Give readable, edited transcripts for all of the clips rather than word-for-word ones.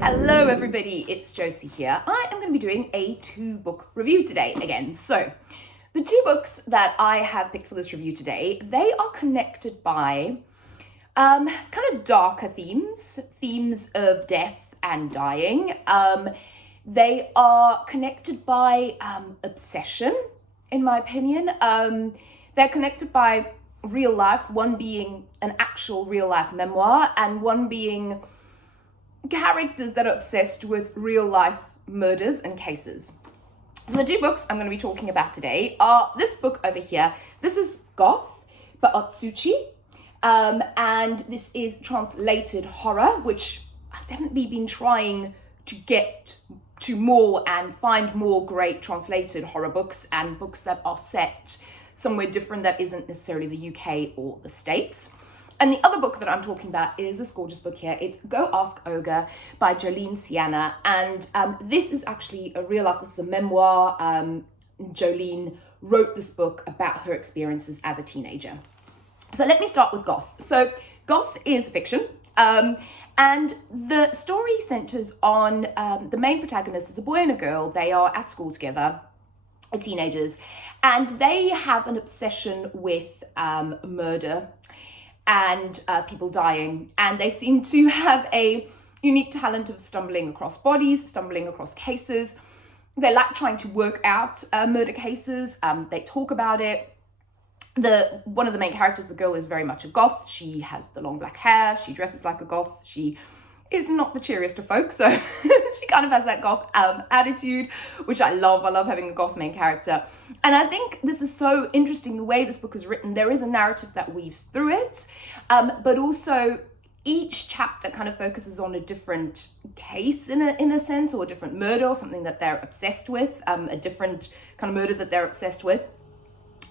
Hello everybody, it's Josie here. I am going to be doing a 2-book review today again. So, the 2 books that I have picked for this review today, they are connected by kind of darker themes of death and dying. They are connected by obsession, in my opinion. They're connected by real life, one being an actual real life memoir and one being characters that are obsessed with real life murders and cases. So the 2 books I'm going to be talking about today are this book over here. This is Goth by Otsuchi, and this is translated horror, which I've definitely been trying to get to more and find more great translated horror books and books that are set somewhere different that isn't necessarily the UK or the States. And the other book that I'm talking about is this gorgeous book here. It's Go Ask Ogre by Jolene Sienna. And this is actually a real life, this is a memoir. Jolene wrote this book about her experiences as a teenager. So let me start with Goth. So Goth is fiction. And the story centers on the main protagonist is a boy and a girl. They are at school together, teenagers, and they have an obsession with murder and people dying, and they seem to have a unique talent of stumbling across bodies, stumbling across cases. They like trying to work out murder cases. They talk about it. One of the main characters, the girl, is very much a goth. She has the long black hair. She dresses like a goth. She is not the cheeriest of folk, so she kind of has that goth attitude, which I love. I love having a goth main character. And I think this is so interesting, the way this book is written. There is a narrative that weaves through it, but also each chapter kind of focuses on a different case in a sense, or a different murder, or something that they're obsessed with, a different kind of murder that they're obsessed with.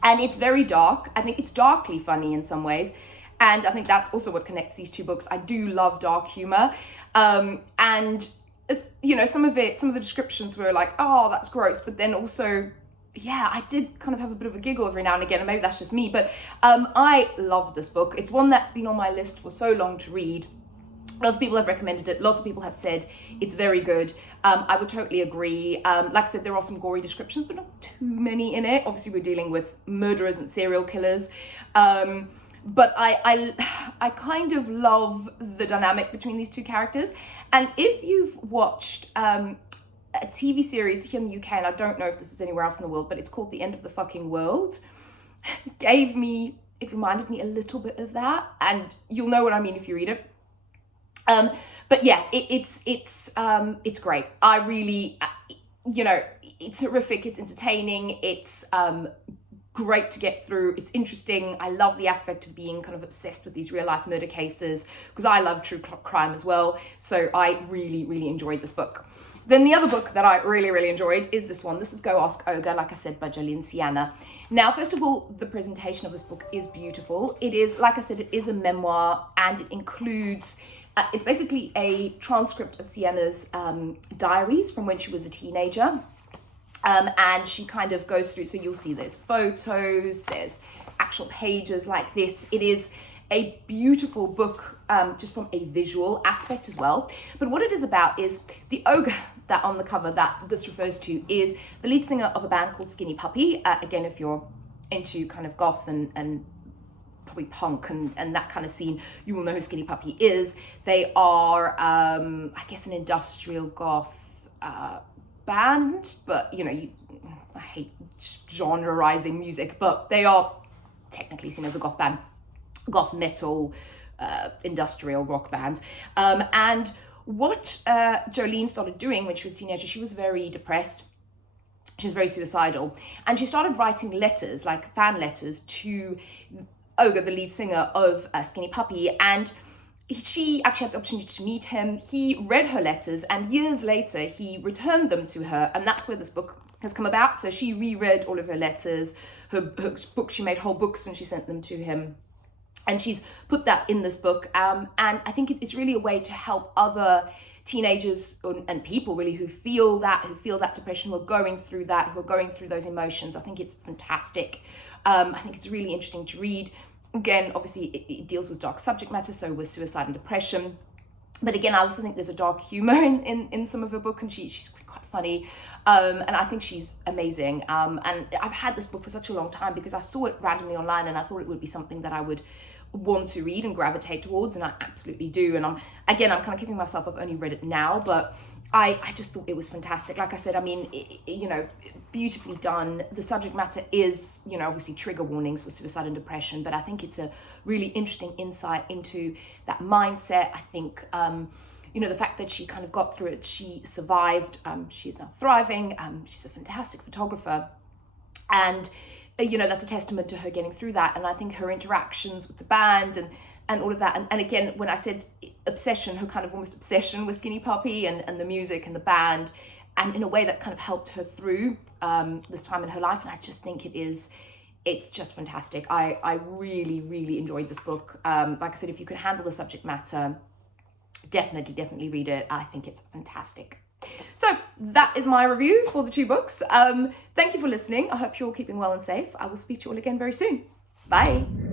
And it's very dark. I think it's darkly funny in some ways. And I think that's also what connects these 2 books. I do love dark humor. And, you know, some of the descriptions were like, oh, that's gross. But then also, yeah, I did kind of have a bit of a giggle every now and again. And maybe that's just me. But I love this book. It's one that's been on my list for so long to read. Lots of people have recommended it. Lots of people have said it's very good. I would totally agree. Like I said, there are some gory descriptions, but not too many in it. Obviously, we're dealing with murderers and serial killers. But I kind of love the dynamic between these 2 characters. And if you've watched a TV series here in the UK, and I don't know if this is anywhere else in the world, but it's called The End of the Fucking World, it reminded me a little bit of that. And you'll know what I mean if you read it. But yeah, it's great. I really, you know, it's horrific, it's entertaining, it's great to get through, it's interesting. I love the aspect of being kind of obsessed with these real life murder cases, because I love true crime as well. So I really, really enjoyed this book. Then the other book that I really, really enjoyed is this one. This is Go Ask Ogre, like I said, by Jolene Sienna. Now, first of all, the presentation of this book is beautiful. It is, like I said, it is a memoir, and it includes it's basically a transcript of Sienna's diaries from when she was a teenager. And she kind of goes through, so you'll see there's photos, there's actual pages like this. It is a beautiful book, just from a visual aspect as well. But what it is about is the ogre that on the cover that this refers to is the lead singer of a band called Skinny Puppy. Again, if you're into kind of goth and probably punk and that kind of scene, you will know who Skinny Puppy is. They are, I guess, an industrial goth band, but you know, I hate genreizing music, but they are technically seen as a goth band, goth metal, industrial rock band. And what Jolene started doing when she was a teenager, she was very depressed. She was very suicidal, and she started writing letters, like fan letters, to Ogre, the lead singer of Skinny Puppy, and she actually had the opportunity to meet him. He read her letters, and years later he returned them to her, and that's where this book has come about. So she reread all of her letters, her books. She made whole books and she sent them to him, and she's put that in this book. And I think it's really a way to help other teenagers and people really who feel that depression, who are going through that, who are going through those emotions. I think it's fantastic. I think it's really interesting to read. again, obviously it deals with dark subject matter, so with suicide and depression. But again, I also think there's a dark humor in some of her book, and she's quite funny. And I think she's amazing. And I've had this book for such a long time because I saw it randomly online and I thought it would be something that I would want to read and gravitate towards, and I absolutely do. And I'm kind of kicking myself, I've only read it now, but I just thought it was fantastic. Like I said, I mean, beautifully done. The subject matter is, obviously trigger warnings for suicide and depression, but I think it's a really interesting insight into that mindset. I think, the fact that she kind of got through it, she survived, she is now thriving, she's a fantastic photographer, and that's a testament to her getting through that. And I think her interactions with the band and all of that, and again, when I said obsession, her kind of almost obsession with Skinny Puppy and the music and the band, and in a way that kind of helped her through this time in her life. And I just think it's just fantastic. I really, really enjoyed this book. Like I said, if you can handle the subject matter, definitely read it. I think it's fantastic. So that is my review for the 2 books. Thank you for listening. I hope you're all keeping well and safe. I will speak to you all again very soon. Bye.